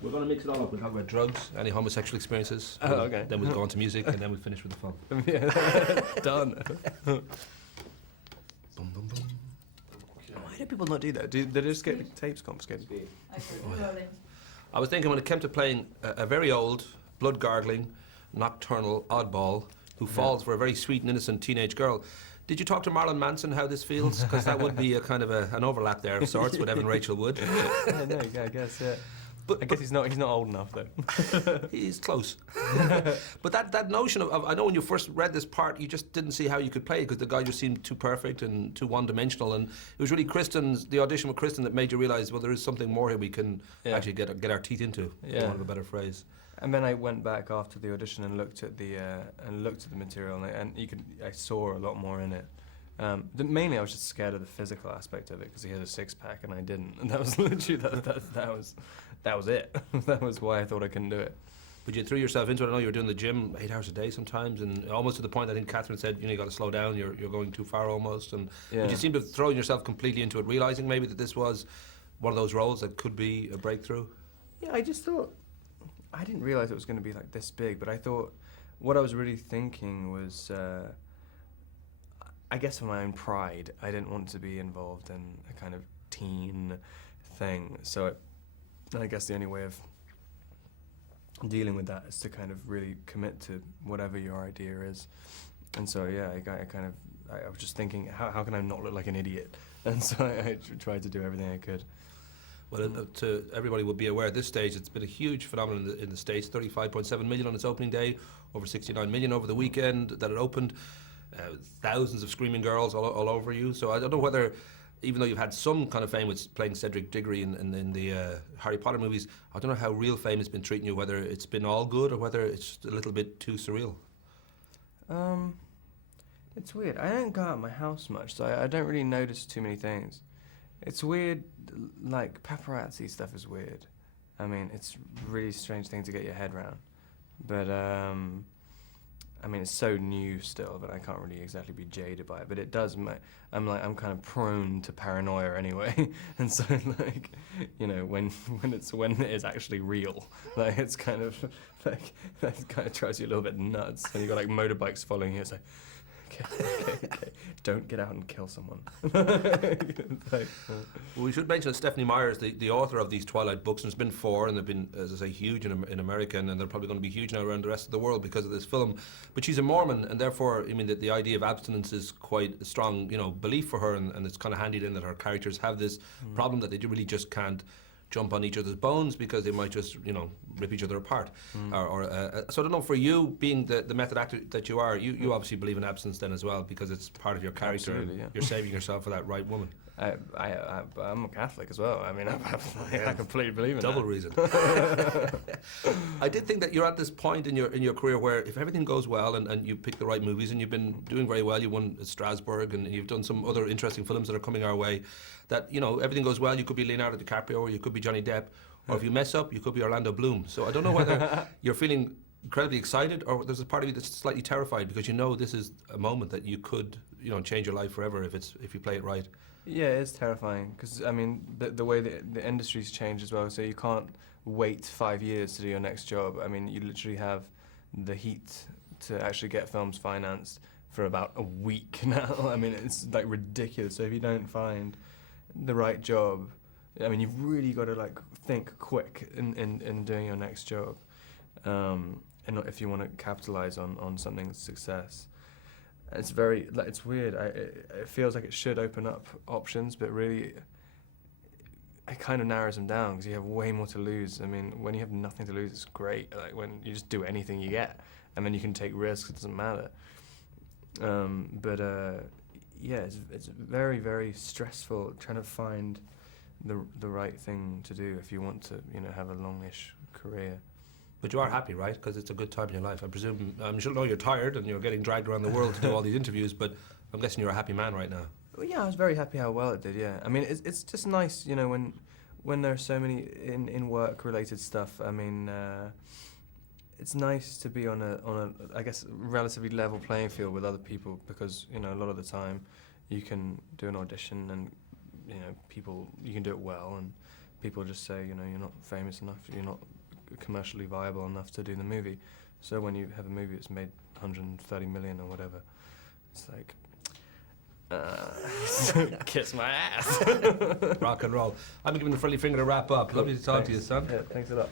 We're going to mix it all up. We'll talk about drugs, any homosexual experiences. Oh, okay. Then we'll go on to music, and then we'll finish with the fun. Done. Boom, boom, boom. Why do people not do that? Do they just get the tapes confiscated? I was thinking when it came to playing a very old, blood-gargling, nocturnal oddball who falls for a very sweet and innocent teenage girl. Did you talk to Marilyn Manson how this feels? Because that would be a kind of an overlap there of sorts with Evan Rachel Wood. Yeah, no, I guess, yeah. But I guess he's not old enough though. He's close. But that notion of, I know when you first read this part, you just didn't see how you could play it because the guy just seemed too perfect and too one-dimensional, and it was really the audition with Kristen that made you realise, well, there is something more here we can actually get our teeth into, for want of a better phrase. And then I went back after the audition and looked at the material, and I saw a lot more in it. Mainly, I was just scared of the physical aspect of it because he had a six-pack and I didn't, and that was literally that was it. That was why I thought I couldn't do it. But you threw yourself into it. I know you were doing the gym 8 hours a day sometimes, and almost to the point I think Catherine said, you got to slow down. You're going too far almost, and but you seem to have thrown yourself completely into it, realizing maybe that this was one of those roles that could be a breakthrough. Yeah, I just thought I didn't realize it was going to be like this big, but I thought what I was really thinking was. I guess for my own pride, I didn't want to be involved in a kind of teen thing. So I guess the only way of dealing with that is to kind of really commit to whatever your idea is. And so, yeah, I was just thinking, how can I not look like an idiot? And so I tried to do everything I could. Well, to everybody will be aware at this stage, it's been a huge phenomenon in the States, 35.7 million on its opening day, over 69 million over the weekend that it opened. Thousands of screaming girls all over you. So I don't know whether, even though you've had some kind of fame with playing Cedric Diggory in the Harry Potter movies, I don't know how real fame has been treating you, whether it's been all good or whether it's a little bit too surreal. It's weird. I don't go out of my house much, so I don't really notice too many things. It's weird, like paparazzi stuff is weird. I mean, it's a really strange thing to get your head around. But I mean, it's so new still that I can't really exactly be jaded by it, but it does. I'm kind of prone to paranoia anyway, and so like, when it is actually real, like it's kind of like that kind of drives you a little bit nuts. And you got like motorbikes following you. It's like, okay, don't get out and kill someone. Well, we should mention that Stephanie Meyer's the author of these Twilight books, and there's been 4, and they've been, as I say, huge in America, and they're probably going to be huge now around the rest of the world because of this film. But she's a Mormon, and therefore, I mean, the idea of abstinence is quite a strong, belief for her, and it's kind of handy then that her characters have this problem that they really just can't jump on each other's bones because they might just, rip each other apart. So I don't know, for you, being the method actor that you are, you obviously believe in abstinence then as well because it's part of your character. Absolutely, yeah. You're saving yourself for that right woman. I'm a Catholic as well. I mean, I completely believe in Double that. reason. I did think that you're at this point in your career where if everything goes well and you pick the right movies and you've been doing very well, you won at Strasbourg and you've done some other interesting films that are coming our way, that, everything goes well, you could be Leonardo DiCaprio or you could be Johnny Depp, or if you mess up, you could be Orlando Bloom. So I don't know whether you're feeling incredibly excited or there's a part of you that's slightly terrified because this is a moment that you could, change your life forever if you play it right. Yeah, it is terrifying because I mean the way the industry's changed as well. So you can't wait 5 years to do your next job. I mean, you literally have the heat to actually get films financed for about a week now. I mean, it's like ridiculous. So if you don't find the right job, I mean, you've really got to like think quick in doing your next job, and if you want to capitalize on something's success. It's it's weird. It feels like it should open up options, but really, it kind of narrows them down because you have way more to lose. I mean, when you have nothing to lose, it's great. Like when you just do anything you get, and then you can take risks. It doesn't matter. Yeah, it's very, very stressful trying to find the right thing to do if you want to, have a longish career. But you are happy, right? Because it's a good time in your life. I'm sure you're tired and you're getting dragged around the world to do all these interviews, but I'm guessing you're a happy man right now. Well, yeah, I was very happy how well it did, yeah. I mean, it's just nice, when there are so many in work-related stuff. I mean, it's nice to be on a I guess, relatively level playing field with other people because, a lot of the time you can do an audition and, you can do it well and people just say, you know, you're not famous enough, you're not commercially viable enough to do the movie. So when you have a movie that's made 130 million or whatever, it's like, kiss my ass. Rock and roll. I'm giving the friendly finger to wrap up. Lovely to talk to you, son. Yeah, thanks a lot.